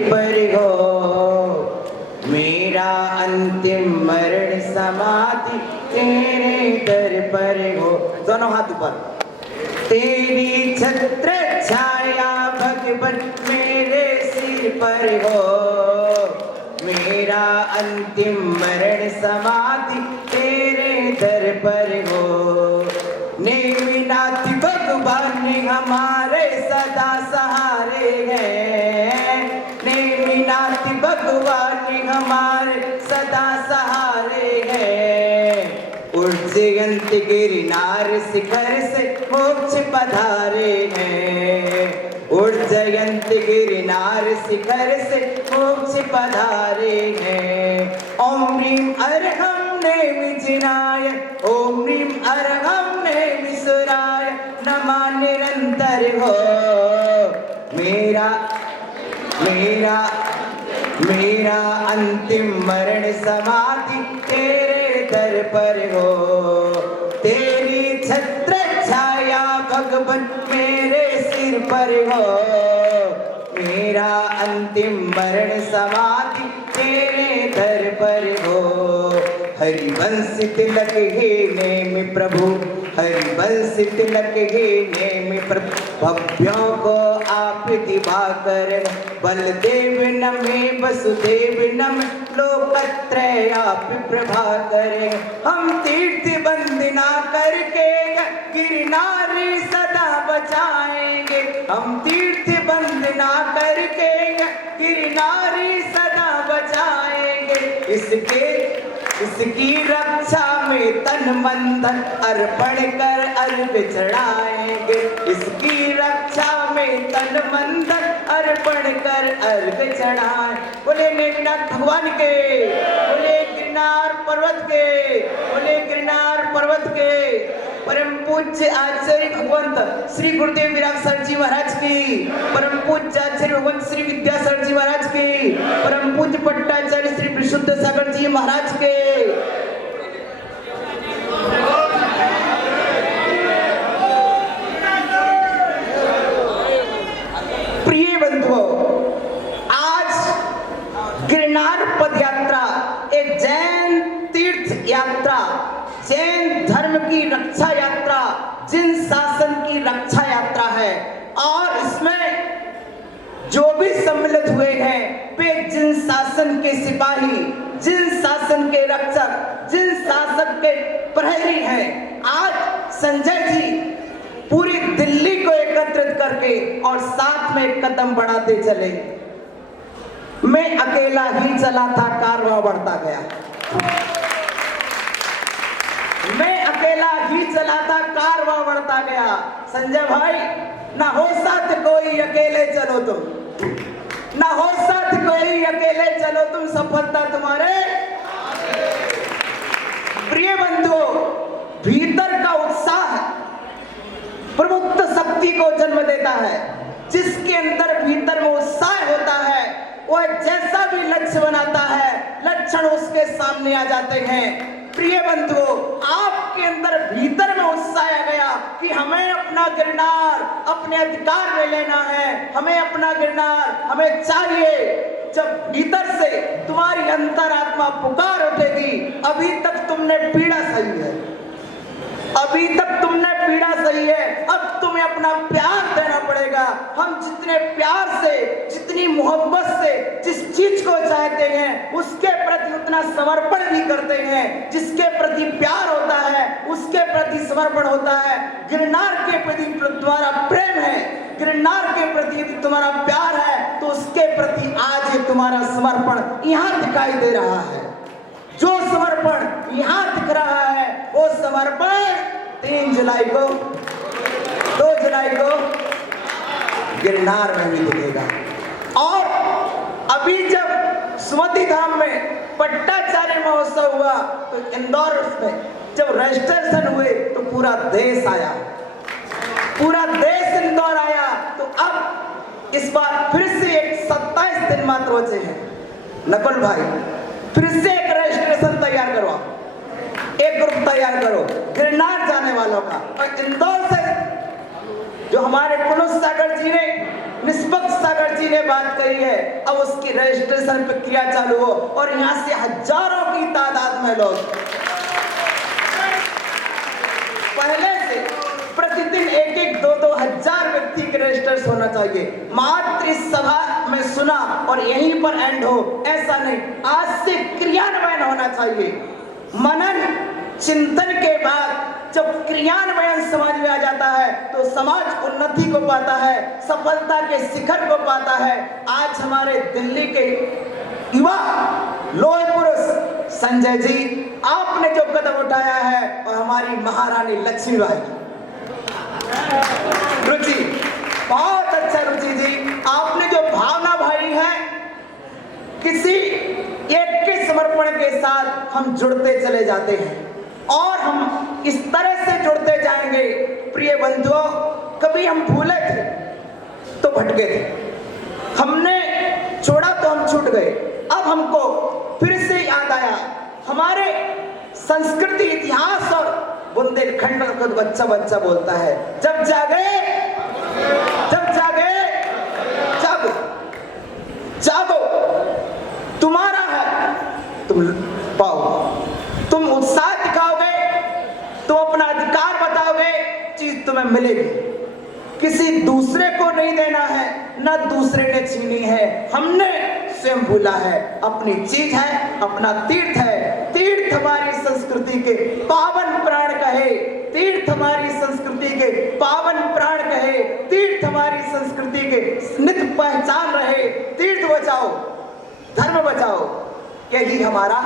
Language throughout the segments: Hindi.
पर हो, मेरा अंतिम मरण समाधि तेरे दर पर हो। दोनों हाथ ऊपर। तेरी छत्र छाया भगवन मेरे सिर पर हो, मेरा अंतिम मरण समाधि तेरे दर पर हो। नेमिनाथ भगवान हमारे सदा सहारे हैं, नेमिनाथ भगवान हमारे सदा सहारे हैं। उज्जयंत गिरनार शिखर से मोक्ष पधारे हैं, उज्जयंत गिरनार शिखर से मोक्ष पधारे हैं। ओम ह्रीं अर्हं नेमि जिनाय, ओम ह्रीं अर्हं नेमि सुराय नमः निरंतर हो। मेरा मेरा मेरा अंतिम मरण समाधि तेरे दर पर हो, तेरी छत्र छाया भगवन मेरे सिर पर हो, मेरा अंतिम मरण समाधि तेरे दर पर हो। हरिवंश तिलक हे नेमि प्रभु, हरिवंश तिलक हे नेमि प्रभु। भव्यों को आप दिवाकर, बलदेव नमे वसुदेव नम लोकत्रय आप प्रभाकर। हम तीर्थ वंदना करके गिरनारी सदा बचाएंगे, हम तीर्थ वंदना करके गिरनारी सदा बचाएंगे। इसकी रक्षा में तन मन धन अर्पण कर अर्घ चढ़ाएंगे, इसकी रक्षा में तन मन धन अर्पण कर अर्घ चढ़ाएं। बोले नेमिनाथ भगवान के, बोले गिरनार पर्वत के, बोले गिरनार पर्वत के। परम पूज्य आचार्य भगवंत श्री गुरुदेव विराग सर जी महाराज की, परम पूज्य आचार्य भगवंत श्री विद्यासागर जी महाराज की, परम पूज्य पट्टाचार्य श्री विशुद्ध सागर जी महाराज के। प्रिय बंधुओं, आज गिरनार पद यात्रा एक जैन तीर्थ यात्रा, जैन धर्म की रक्षा यात्रा, जिन शासन की रक्षा यात्रा है। और इसमें जो भी सम्मिलित हुए हैं वे जिन शासन के सिपाही, जिन शासन के रक्षक, जिन शासक के प्रहरी हैं। आज संजय जी पूरी दिल्ली को एकत्रित करके और साथ में एक कदम बढ़ाते चले। मैं अकेला ही चला था, कारवां बढ़ता गया। मैं अकेला ही चला था, कारवां बढ़ता गया। संजय भाई, ना हो साथ कोई अकेले चलो तुम, ना हो साथ कोई अकेले चलो तुम, सफलता तुम्हारे। प्रिय बंधुओं, भीतर का उत्साह प्रमुक्त शक्ति को जन्म देता है। जिसके अंदर भीतर में उत्साह होता है वह जैसा भी लक्ष्य बनाता है, लक्षण उसके सामने आ जाते हैं। प्रिय बंधुओं, आपके अंदर भीतर में उत्साह आ गया कि हमें अपना गिरनार अपने अधिकार में लेना है, हमें अपना गिरनार हमें चाहिए। जब भीतर से तुम्हारी अंतरात्मा पुकार उठेगी, अभी तक तुमने पीड़ा सही है, अभी तक तुमने पीड़ा सही है, अब तुम्हें अपना प्यार देना पड़ेगा। हम जितने प्यार से, जितनी मोहब्बत से जिस चीज को चाहते हैं उसके प्रति उतना समर्पण भी करते हैं। जिसके प्रति प्यार होता है उसके प्रति समर्पण होता है। गिरनार के प्रति तुम्हारा प्रेम है, गिरनार के प्रति यदि तुम्हारा प्यार है तो उसके प्रति आज ये तुम्हारा समर्पण यहाँ दिखाई दे रहा है। जो समर्पण यहाँ दिख रहा है वो समर्पण 3 जुलाई को, 2 जुलाई को गिरनार में भी दिखेगा। और अभी जब सुमति धाम में पट्टाचार्य महोत्सव हुआ तो इंदौर में जब रजिस्ट्रेशन हुए तो पूरा देश आया, पूरा देश इंदौर आया। तो अब इस बार फिर से एक 27 दिन मात्र बचे हैं। नकुल भाई, फिर से एक रजिस्ट्रेशन तैयार करो, एक ग्रुप तैयार करो गिरनार जाने वालों का। और इंदौर से जो हमारे पुलिस सागर जी ने, निष्पक्ष सागर जी ने बात कही है, अब उसकी रजिस्ट्रेशन प्रक्रिया चालू हो और यहाँ से हजारों की तादाद में लोग, पहले से प्रतिदिन 1-1, 2-2 हजार व्यक्ति के रजिस्टर्स होना चाहिए। मात्र इस सभा में सुना और यहीं पर एंड हो, ऐसा नहीं, आज से क्रियान्वयन होना चाहिए। मनन चिंतन के बाद जब क्रियान्वयन समाज में आ जाता है तो समाज उन्नति को पाता है, सफलता के शिखर को पाता है। आज हमारे दिल्ली के युवा लोह पुरुष संजय जी, आपने जो कदम उठाया है, और हमारी महारानी लक्ष्मीबाई, रुचि बहुत अच्छा, रुचि जी आपने जो भावना भाई है, किसी एक के समर्पण के साथ हम जुड़ते चले जाते हैं और हम इस तरह से जुड़ते जाएंगे। प्रिय बंधुओं, कभी हम भूले थे तो भटके थे, हमने छोड़ा तो हम छूट गए, अब हमको फिर से याद आया हमारे संस्कृति, इतिहास और बुंदेलखंड का बच्चा बच्चा बोलता है, जब जागे जागो, जागो, तुम्हारा है, तुम पाओ, तुम उत्साह दिखाओगे, तुम अपना अधिकार बताओगे, चीज तुम्हें मिलेगी। किसी दूसरे को नहीं देना है, ना दूसरे ने छीनी है, हमने स्वयं भूला है। अपनी चीज है, अपना तीर्थ है, तीर्थ हमारी संस्कृति के पावन प्राण कहे, तीर्थ हमारी संस्कृति के पावन प्राण कहे, तीर्थ हमारी संस्कृति के नित्य पहचान रहे। तीर्थ बचाओ, धर्म बचाओ, यही हमारा,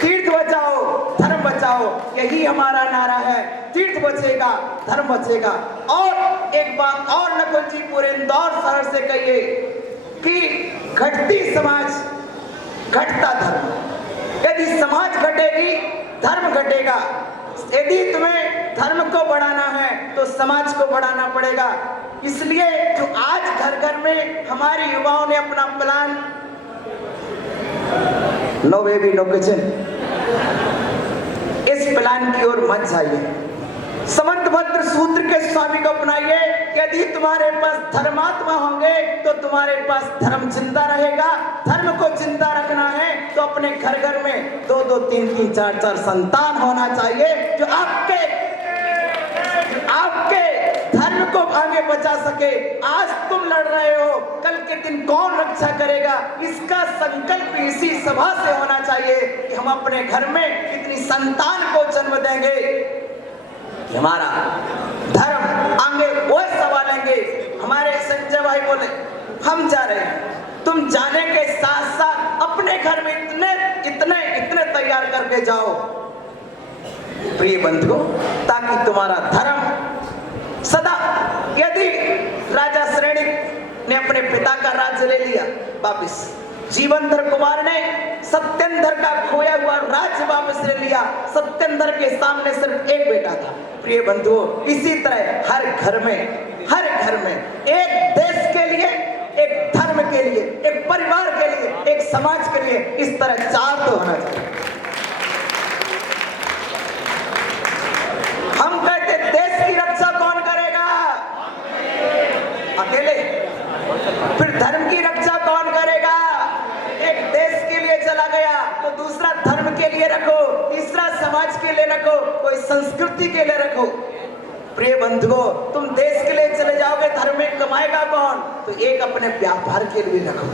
तीर्थ बचाओ, धर्म बचाओ, यही हमारा नारा है। तीर्थ बचेगा, धर्म बचेगा। और एक बात और नकुल जी पूरे इंदौर शहर से कहिए कि घटती समाज, घटता धर्म। यदि समाज घटेगी, धर्म घटेगा। यदि तुम्हें धर्म को बढ़ाना है तो समाज को बढ़ाना पड़ेगा। इसलिए जो आज घर घर में हमारे युवाओं ने अपना plan, no baby no kitchen, इस प्लान की ओर मत जाइए। समर्थभद्र सूत्र के स्वामी को अपनाइए। यदि तुम्हारे पास धर्मात्मा होंगे तो तुम्हारे पास धर्म जिंदा रहेगा। धर्म को जिंदा रखना है तो अपने घर घर में 2-2, 3-3, 4-4 संतान होना चाहिए जो आपके धर्म को आगे बचा सके। आज तुम लड़ रहे हो, कल के दिन कौन रक्षा करेगा, इसका संकल्प इसी सभा से होना चाहिए कि हम अपने घर में कितनी संतान को जन्म देंगे, हमारा धर्म आगे वो संभालेंगे। हमारे संजय भाई बोले हम जा रहे हैं, तुम जाने के साथ साथ अपने घर में इतने तैयार करके जाओ प्रिय बंधुओं, ताकि तुम्हारा धर्म सदा। यदि राजा श्रेणी ने अपने पिता का राज्य ले लिया वापिस, जीवनधर कुमार ने सत्येंद्र का खोया हुआ राज्य वापस ले लिया। सत्येंद्र के सामने सिर्फ एक बेटा था। प्रिय बंधुओं, इसी तरह हर घर में एक देश के लिए, एक धर्म के लिए, एक परिवार के लिए, एक समाज के लिए, इस तरह 4 तो होना चाहिए। हम कहते देश की रक्षा कौन करेगा? अकेले। फिर धर्म की रक्षा कौन करेगा? एक देश के लिए चला गया तो दूसरा धर्म के लिए रखो, तीसरा समाज के लिए रखो, कोई संस्कृति के लिए रखो। प्रिय बंधुओं, तुम देश के लिए चले जाओगे, धर्म में कमाएगा कौन? तो एक अपने व्यापार के लिए रखो।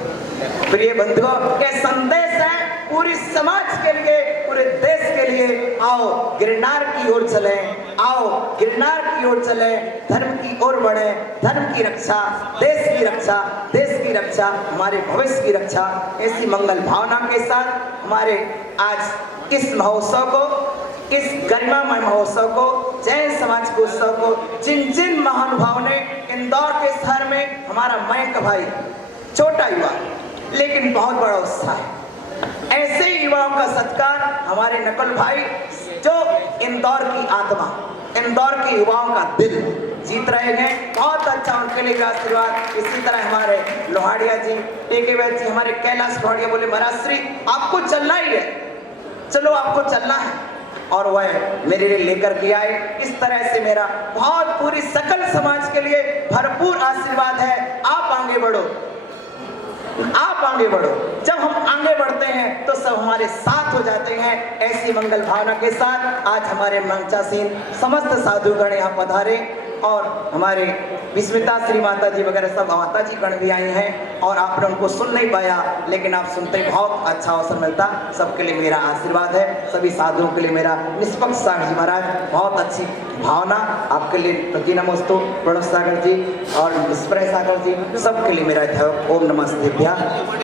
प्रिय बंधुओं, ये संदेश है पूरी समाज के लिए, पूरे देश के लिए। आओ गिरनार की ओर चलें, आओ गिरनार की ओर चलें, धर्म की ओर बढ़े। धर्म की रक्षा, देश की रक्षा, देश की रक्षा, हमारे भविष्य की रक्षा। ऐसी मंगल भावना के साथ हमारे आज इस महोत्सव को, इस गरिमामय महोत्सव को, जैन समाज के उत्सव को, जिन महानुभाव ने इंदौर के शहर में, हमारा मयंक भाई छोटा युवा लेकिन बहुत बड़ा उत्साह है, ऐसे युवाओं का सत्कार हमारे नकुल भाई जो इंदौर की आत्मा, इंदौर के युवाओं का दिल जीत रहे हैं। बहुत अच्छा, उनके लिए आशीर्वाद। इसी तरह हमारे लोहाड़िया जी, टेके वैद जी, हमारे कैलाश लोहाड़िया बोले महाराज श्री आपको चलना ही है, चलो आपको चलना है, और वह मेरे लिए लेकर के आए। इस तरह से मेरा बहुत पूरी सकल समाज के लिए भरपूर आशीर्वाद है। आप आगे आगे बढ़ो, आप आगे बढ़ो। जब हम आगे बढ़ते हैं तो सब हमारे साथ हो जाते हैं। ऐसी मंगल भावना के साथ आज हमारे मंचासीन समस्त साधुगण यहाँ पधारे और हमारे विस्मिता श्री माता जी वगैरह सब माता जी गण भी आए हैं और आपने उनको सुन नहीं पाया, लेकिन आप सुनते ही बहुत अच्छा अवसर मिलता। सबके लिए मेरा आशीर्वाद है, सभी साधुओं के लिए मेरा निष्पक्ष सागर जी महाराज बहुत अच्छी भावना आपके लिए प्रति नमस्तु। प्रणव सागर जी और स्प्रे सागर जी सबके लिए मेरा ओम नमस्ते।